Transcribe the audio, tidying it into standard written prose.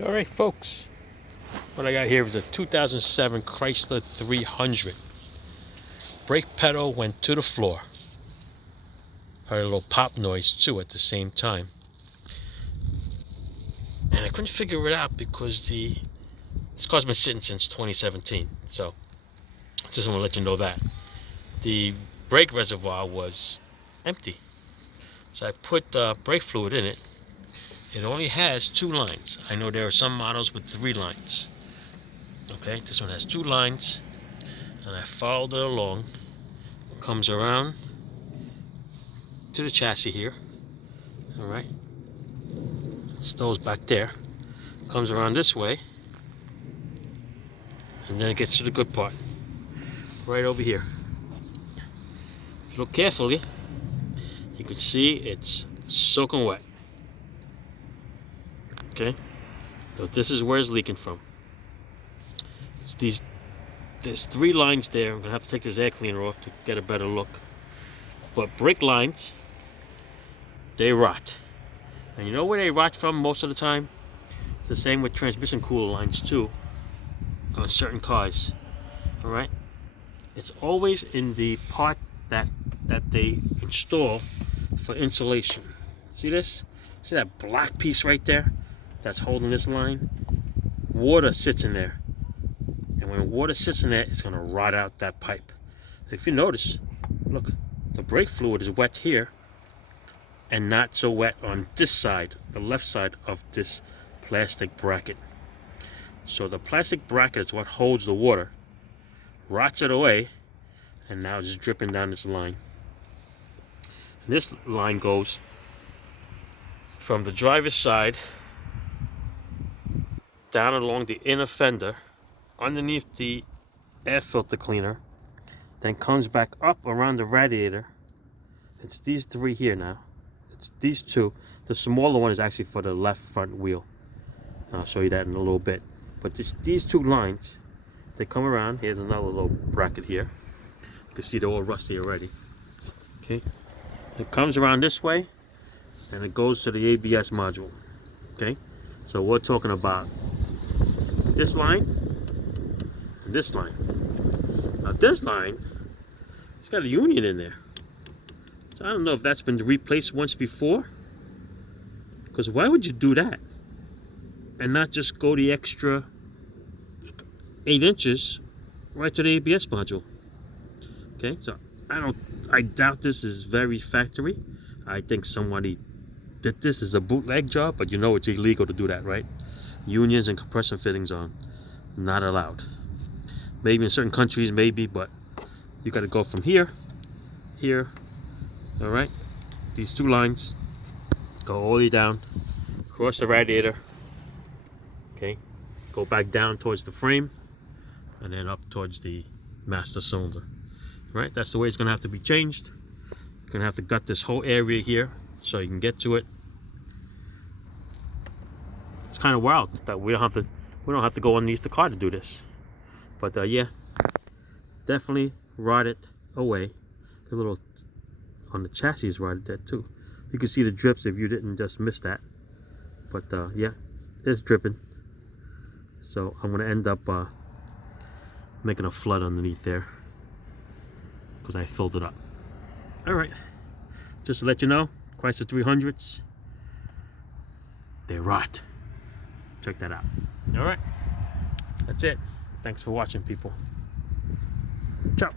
Alright folks, what I got here is a 2007 Chrysler 300. Brake pedal went to the floor. Heard a little pop noise too at the same time. And I couldn't figure it out because this car's been sitting since 2017. So just want to let you know that. The brake reservoir was empty. So I put brake fluid in it. It only has 2 lines. I know there are some models with 3 lines. Okay, this one has 2 lines, and I followed it along. It comes around to the chassis here. All right, it stows back there. Comes around this way, and then it gets to the good part, right over here. If you look carefully, you can see it's soaking wet. Okay, so this is where it's leaking from. It's there's 3 lines there. I'm gonna have to take this air cleaner off to get a better look. But brake lines, they rot. And you know where they rot from most of the time? It's the same with transmission cooler lines too, on certain cars. All right, it's always in the part that they install for insulation. See this? See that black piece right there? That's holding this line. Water sits in there, and when water sits in there, it's gonna rot out that pipe. If you notice, look, the brake fluid is wet here and not so wet on this side, the left side of this plastic bracket. So the plastic bracket is what holds the water, rots it away, and now it's dripping down this line. And this line goes from the driver's side down along the inner fender, underneath the air filter cleaner, then comes back up around the radiator. It's these 3 here now. It's these 2. The smaller one is actually for the left front wheel. I'll show you that in a little bit. But these 2 lines, they come around. Here's another little bracket here. You can see they're all rusty already. Okay, it comes around this way, and it goes to the ABS module. Okay, so we're talking about this line and this line. Now this line, it's got a union in there. So I don't know if that's been replaced once before. Because why would you do that and not just go the extra 8 inches right to the ABS module? Okay, so I doubt this is very factory. I think somebody did this as a bootleg job, but you know it's illegal to do that, right? Unions and compressor fittings are not allowed. Maybe in certain countries, maybe, but you got to go from here, here. All right, these 2 lines go all the way down, across the radiator. Okay, go back down towards the frame, and then up towards the master cylinder. All right, that's the way it's going to have to be changed. You're going to have to gut this whole area here so you can get to it. It's kind of wild that we don't have to go underneath the car to do this. But yeah, definitely rot it away. The little on the chassis is rotted there too. You can see the drips if you didn't just miss that. But yeah, it's dripping. So I'm gonna end up making a flood underneath there because I filled it up. All right, just to let you know, Chrysler 300s, they rot. Check that out. All right, that's it. Thanks for watching, people. Ciao.